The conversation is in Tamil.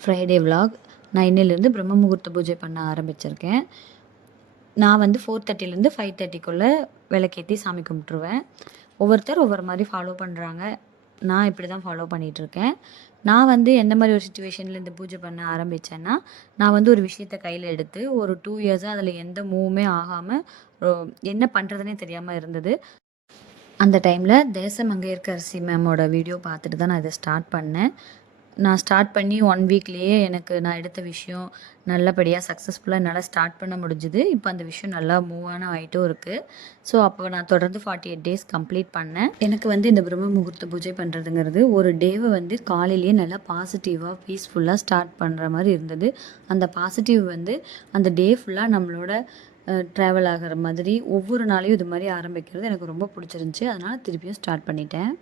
Friday vlog. நான் இன்னையிலேருந்து பிரம்ம முகூர்த்த பூஜை பண்ண ஆரம்பிச்சிருக்கேன். நான் வந்து 4:30லேருந்து 5:30க்குள்ளே விளக்கேத்தி சாமி கும்பிட்ருவேன். ஒவ்வொருத்தர் ஒவ்வொரு மாதிரி ஃபாலோ பண்ணுறாங்க. நான் இப்படி தான் ஃபாலோ பண்ணிகிட்ருக்கேன். நான் வந்து எந்த மாதிரி ஒரு சிச்சுவேஷனில் இந்த பூஜை பண்ண ஆரம்பித்தேன்னா, நான் வந்து ஒரு விஷயத்த கையில் எடுத்து ஒரு 2 இயர்ஸாக அதில் எந்த மூவுமே ஆகாமல் என்ன பண்ணுறதுனே தெரியாமல் இருந்தது. அந்த டைமில் தேசமங்கையர்க்கரசி மேமோட வீடியோ பார்த்துட்டு தான் நான் இதை ஸ்டார்ட் பண்ணேன். நான் ஸ்டார்ட் பண்ணி 1 வீக்லேயே எனக்கு நான் எடுத்த விஷயம் நல்லபடியாக சக்ஸஸ்ஃபுல்லாக என்னால் ஸ்டார்ட் பண்ண முடிஞ்சுது. இப்போ அந்த விஷயம் நல்லா மூவ் ஆகிட்டும் இருக்குது. ஸோ அப்போ நான் தொடர்ந்து 48 டேஸ் கம்ப்ளீட் பண்ணேன். எனக்கு வந்து இந்த பிரம்ம முகூர்த்த பூஜை பண்ணுறதுங்கிறது ஒரு டேவை வந்து காலையிலேயே நல்லா பாசிட்டிவாக பீஸ்ஃபுல்லாக ஸ்டார்ட் பண்ணுற மாதிரி இருந்தது. அந்த பாசிட்டிவ் வந்து அந்த டே ஃபுல்லாக நம்மளோட ட்ராவல் ஆகிற மாதிரி ஒவ்வொரு நாளையும் இது மாதிரி ஆரம்பிக்கிறது எனக்கு ரொம்ப பிடிச்சிருந்துச்சி. அதனால் திருப்பியும் ஸ்டார்ட் பண்ணிட்டேன்.